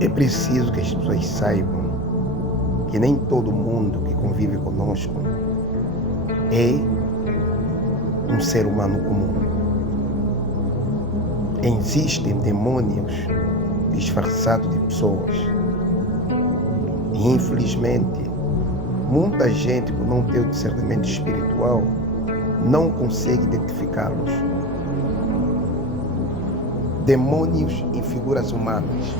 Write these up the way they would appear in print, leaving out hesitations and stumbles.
É preciso que as pessoas saibam que nem todo mundo que convive conosco é um ser humano comum. Existem demônios disfarçados de pessoas. E infelizmente, muita gente, por não ter o discernimento espiritual, não consegue identificá-los. Demônios em figuras humanas.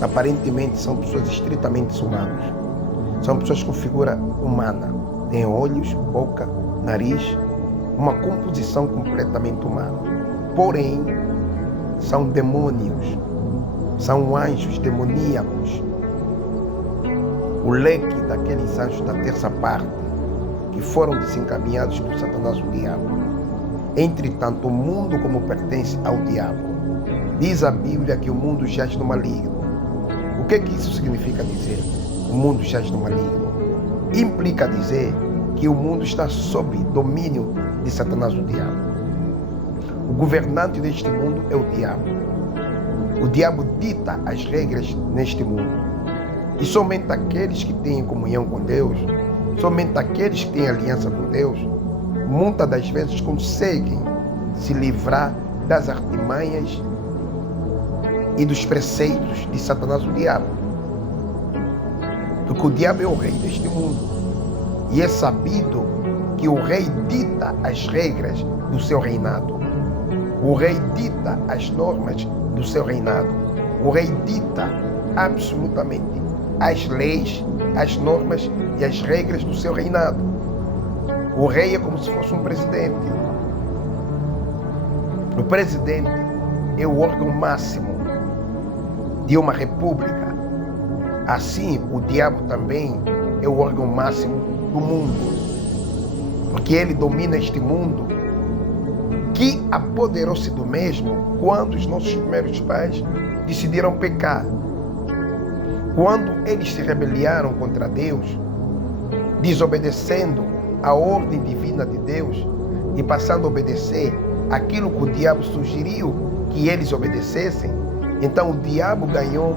Aparentemente são pessoas estritamente humanas. São pessoas com figura humana. Têm olhos, boca, nariz, uma composição completamente humana. Porém, são demônios. São anjos demoníacos. O leque daqueles anjos da terça parte que foram desencaminhados por Satanás, o diabo. Entretanto, o mundo como pertence ao diabo. Diz a Bíblia que o mundo jaz no maligno. O que isso significa dizer? O mundo jaz no maligno. Implica dizer que o mundo está sob domínio de Satanás, o diabo. O governante deste mundo é o diabo. O diabo dita as regras neste mundo. E somente aqueles que têm comunhão com Deus, somente aqueles que têm aliança com Deus, muitas das vezes conseguem se livrar das artimanhas e dos preceitos de Satanás, o diabo. Porque o diabo é o rei deste mundo. E é sabido que o rei dita as regras do seu reinado. O rei dita as normas do seu reinado. O rei dita absolutamente as leis, as normas e as regras do seu reinado. O rei é como se fosse um presidente. O presidente é o órgão máximo de uma república. Assim, o diabo também é o órgão máximo do mundo. Porque ele domina este mundo que apoderou-se do mesmo quando os nossos primeiros pais decidiram pecar. Quando eles se rebelaram contra Deus, desobedecendo a ordem divina de Deus e passando a obedecer aquilo que o diabo sugeriu que eles obedecessem, então o diabo ganhou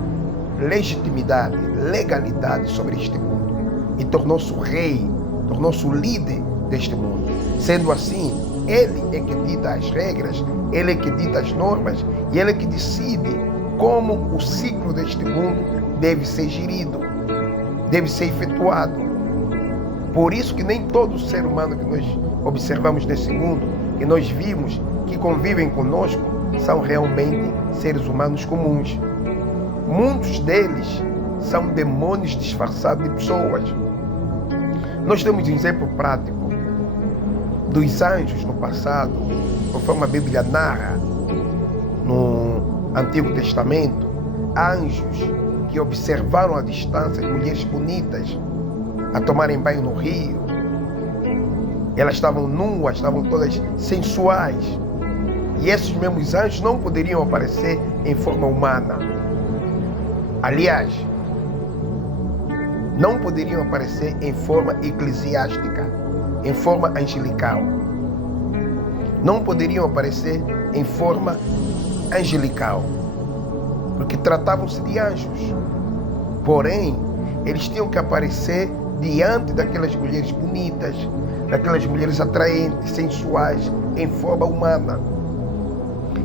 legitimidade, legalidade sobre este mundo e tornou-se o rei, tornou-se o líder deste mundo. Sendo assim, ele é que dita as regras, ele é que dita as normas e ele é que decide como o ciclo deste mundo deve ser gerido, deve ser efetuado. Por isso que nem todo ser humano que nós observamos nesse mundo, que nós vimos, que convivem conosco, são realmente seres humanos comuns. Muitos deles são demônios disfarçados de pessoas. Nós temos um exemplo prático dos anjos no passado, conforme a Bíblia narra no Antigo Testamento, anjos que observaram à distância as mulheres bonitas a tomarem banho no rio. Elas estavam nuas, estavam todas sensuais. E esses mesmos anjos não poderiam aparecer em forma humana. Aliás, não poderiam aparecer em forma eclesiástica, em forma angelical. Não poderiam aparecer em forma angelical, porque tratavam-se de anjos. Porém, eles tinham que aparecer diante daquelas mulheres bonitas, daquelas mulheres atraentes, sensuais, em forma humana.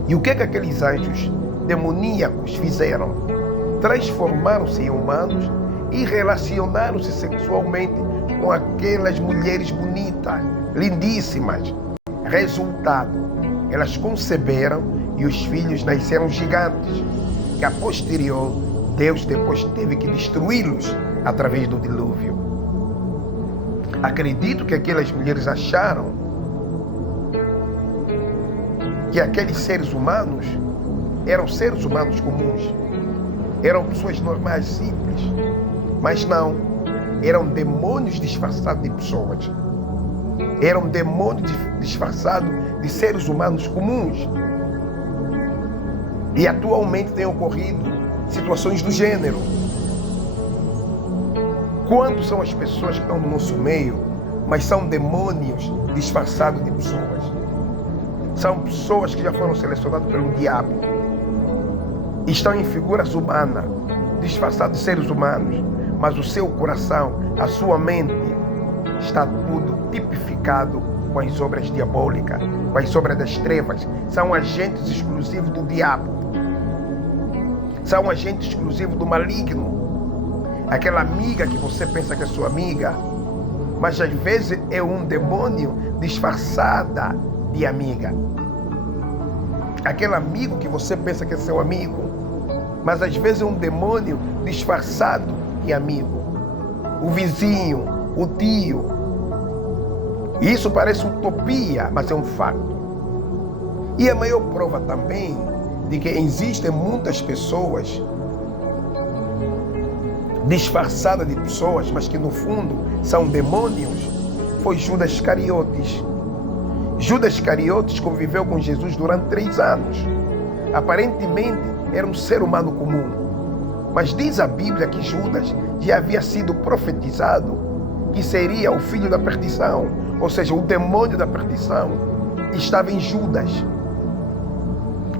E o que aqueles anjos demoníacos fizeram? Transformaram-se em humanos e relacionaram-se sexualmente com aquelas mulheres bonitas, lindíssimas. Resultado, elas conceberam e os filhos nasceram gigantes, que a posterior Deus depois teve que destruí-los através do dilúvio. Acredito que aquelas mulheres acharam que aqueles seres humanos eram seres humanos comuns, eram pessoas normais, simples, mas não, eram demônios disfarçados de pessoas, eram demônios disfarçados de seres humanos comuns. E atualmente tem ocorrido situações do gênero. Quantas são as pessoas que estão no nosso meio, mas são demônios disfarçados de pessoas? São pessoas que já foram selecionadas pelo diabo. estão em figuras humanas, disfarçados de seres humanos, mas o seu coração, a sua mente, está tudo tipificado com as obras diabólicas, com as obras das trevas. São agentes exclusivos do diabo. São agentes exclusivos do maligno. Aquela amiga que você pensa que é sua amiga, mas às vezes é um demônio disfarçada de amiga. Aquele amigo que você pensa que é seu amigo, mas às vezes é um demônio disfarçado de amigo. O vizinho, o tio. Isso parece utopia, mas é um fato. E a maior prova também de que existem muitas pessoas disfarçadas de pessoas, mas que no fundo são demônios, foi Judas Iscariotes. Judas Iscariotes conviveu com Jesus durante 3 anos. Aparentemente era um ser humano comum, mas diz a Bíblia que Judas já havia sido profetizado que seria o filho da perdição, ou seja, o demônio da perdição estava em Judas.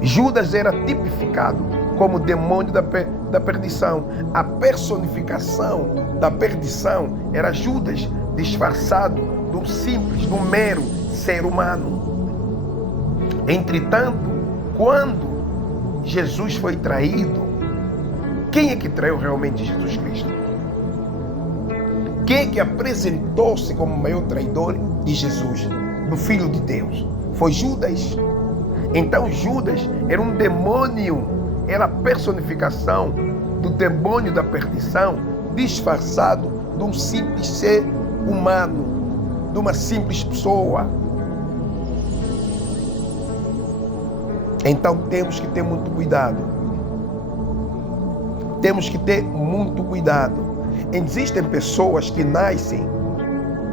Judas era tipificado como demônio da perdição. A personificação da perdição era Judas, disfarçado do simples, do mero ser humano. Entretanto, quando Jesus foi traído, quem é que traiu realmente Jesus Cristo? Quem é que apresentou-se como o maior traidor de Jesus, do Filho de Deus? Foi Judas. Então Judas era um demônio, era a personificação do demônio da perdição, disfarçado de um simples ser humano, de uma simples pessoa. Então temos que ter muito cuidado. Temos que ter muito cuidado. Existem pessoas que nascem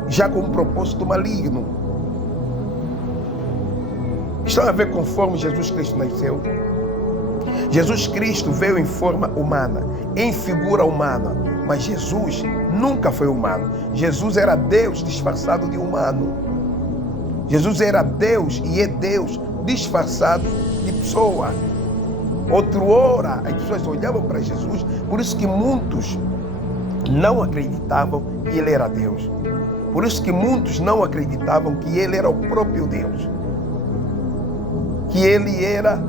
já com um propósito maligno. Estão a ver conforme Jesus Cristo nasceu? Jesus Cristo veio em forma humana, em figura humana, mas Jesus nunca foi humano. Jesus era Deus disfarçado de humano. Jesus era Deus e é Deus disfarçado de pessoa. Outrora as pessoas olhavam para Jesus, por isso que muitos não acreditavam que ele era Deus. Por isso que muitos não acreditavam que ele era o próprio Deus, que ele era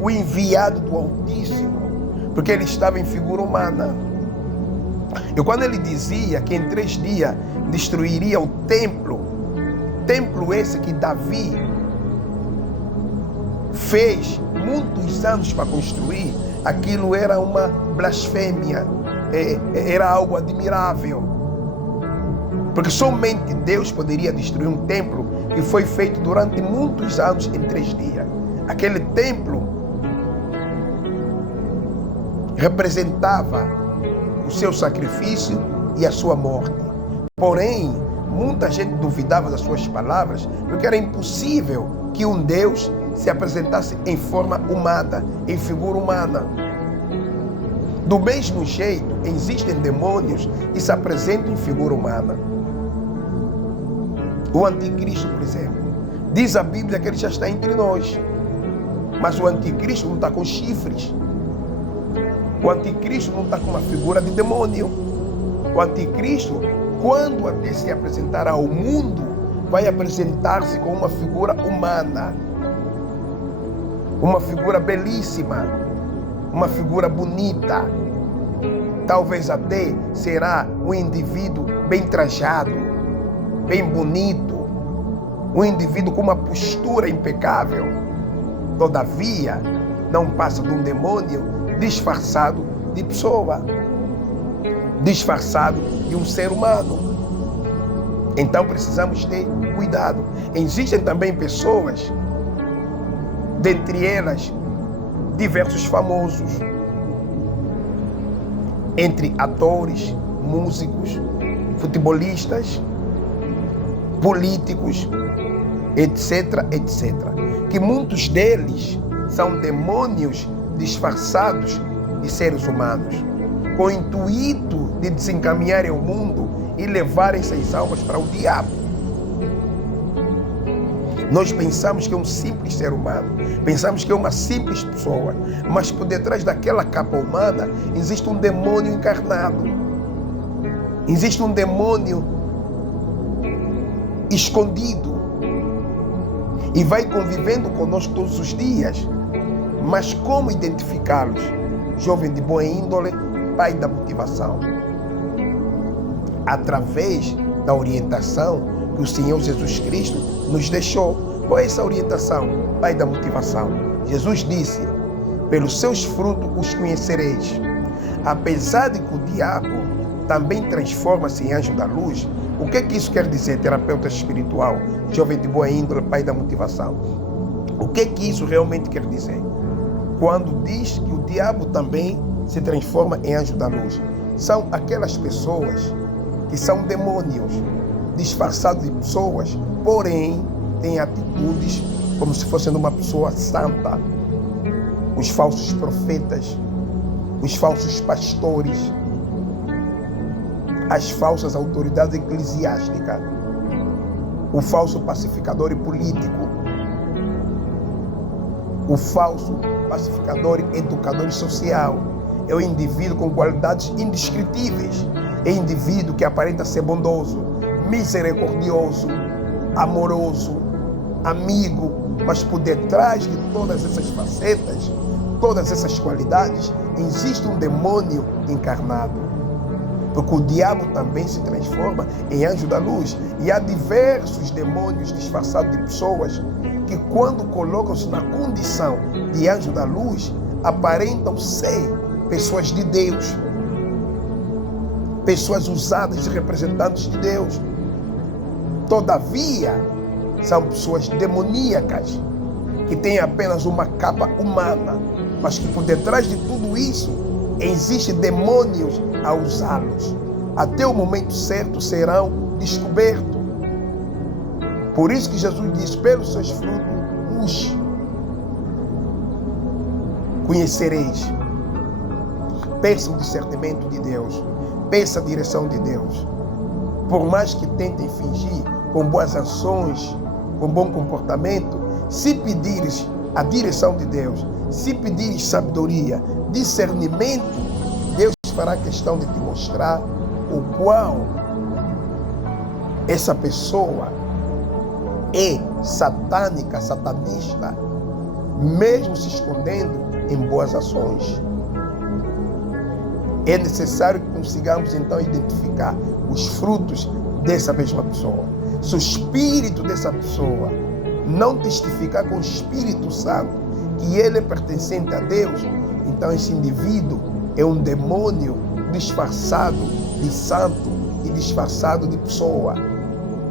o enviado do Altíssimo, porque ele estava em figura humana. E quando ele dizia que em 3 dias destruiria o templo esse que Davi fez muitos anos para construir, aquilo era uma blasfêmia, era algo admirável, porque somente Deus poderia destruir um templo que foi feito durante muitos anos em 3 dias. Aquele templo representava o seu sacrifício e a sua morte. Porém, muita gente duvidava das suas palavras, porque era impossível que um Deus se apresentasse em forma humana, em figura humana. Do mesmo jeito, existem demônios que se apresentam em figura humana. O anticristo, por exemplo, diz a Bíblia que ele já está entre nós, mas o anticristo não está com chifres. O anticristo não está com uma figura de demônio. O anticristo, quando até se apresentar ao mundo, vai apresentar-se com uma figura humana, uma figura belíssima, uma figura bonita. Talvez até será um indivíduo bem trajado, bem bonito, um indivíduo com uma postura impecável. Todavia, não passa de um demônio disfarçado de pessoa, disfarçado de um ser humano. Então precisamos ter cuidado. Existem também pessoas, dentre elas diversos famosos, entre atores, músicos, futebolistas, políticos, etc, etc, que muitos deles são demônios disfarçados de seres humanos, com o intuito de desencaminharem o mundo e levarem essas almas para o diabo. Nós pensamos que é um simples ser humano, pensamos que é uma simples pessoa, mas por detrás daquela capa humana existe um demônio encarnado, existe um demônio escondido e vai convivendo conosco todos os dias. Mas como identificá-los? Jovem de boa índole, pai da motivação. Através da orientação que o Senhor Jesus Cristo nos deixou. Qual é essa orientação? Pai da motivação. Jesus disse: pelos seus frutos os conhecereis. Apesar de que o diabo também transforma-se em anjo da luz, o que é que isso quer dizer, terapeuta espiritual, jovem de boa índole, pai da motivação? O que é que isso realmente quer dizer? Quando diz que o diabo também se transforma em anjo da luz, são aquelas pessoas que são demônios disfarçados de pessoas, porém têm atitudes como se fossem uma pessoa santa. Os falsos profetas, os falsos pastores, as falsas autoridades eclesiásticas, o falso pacificador político, o falso pacificador educador social. É o indivíduo com qualidades indescritíveis. É o indivíduo que aparenta ser bondoso, misericordioso, amoroso, amigo, mas por detrás de todas essas facetas, todas essas qualidades, existe um demônio encarnado. Porque o diabo também se transforma em anjo da luz. E há diversos demônios disfarçados de pessoas que, quando colocam-se na condição de anjo da luz, aparentam ser pessoas de Deus, pessoas usadas de representantes de Deus. Todavia, são pessoas demoníacas, que têm apenas uma capa humana, mas que por detrás de tudo isso, existem demônios a usá-los. Até o momento certo serão descobertos. Por isso que Jesus diz: pelos seus frutos os conhecereis. Peça o discernimento de Deus, peça a direção de Deus. Por mais que tentem fingir com boas ações, com bom comportamento, se pedires a direção de Deus, se pedires sabedoria, discernimento, Deus fará questão de te mostrar o qual essa pessoa é satânica, satanista, mesmo se escondendo em boas ações. É necessário que consigamos então identificar os frutos dessa mesma pessoa. Se o espírito dessa pessoa não testificar com o Espírito Santo que ele é pertencente a Deus, então esse indivíduo é um demônio disfarçado de santo e disfarçado de pessoa.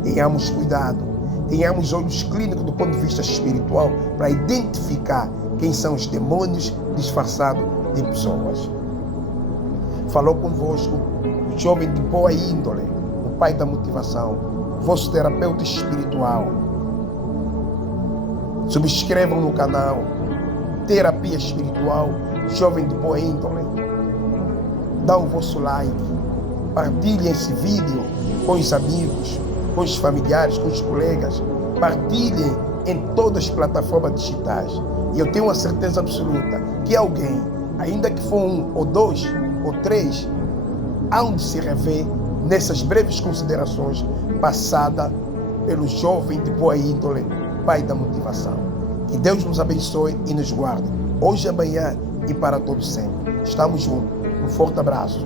Tenhamos cuidado, tenhamos olhos clínicos do ponto de vista espiritual para identificar quem são os demônios disfarçados de pessoas. Falou convosco o jovem de boa índole, o pai da motivação, vosso terapeuta espiritual. Subscrevam no canal Terapia Espiritual, jovem de boa índole. Dá o vosso like, partilhem esse vídeo com os amigos, com os familiares, com os colegas. Partilhem em todas as plataformas digitais. E eu tenho uma certeza absoluta que alguém, ainda que for um ou dois ou três, há de se rever nessas breves considerações passadas pelo jovem de boa índole, pai da motivação. Que Deus nos abençoe e nos guarde, hoje, amanhã e para todo sempre. Estamos juntos. Um forte abraço.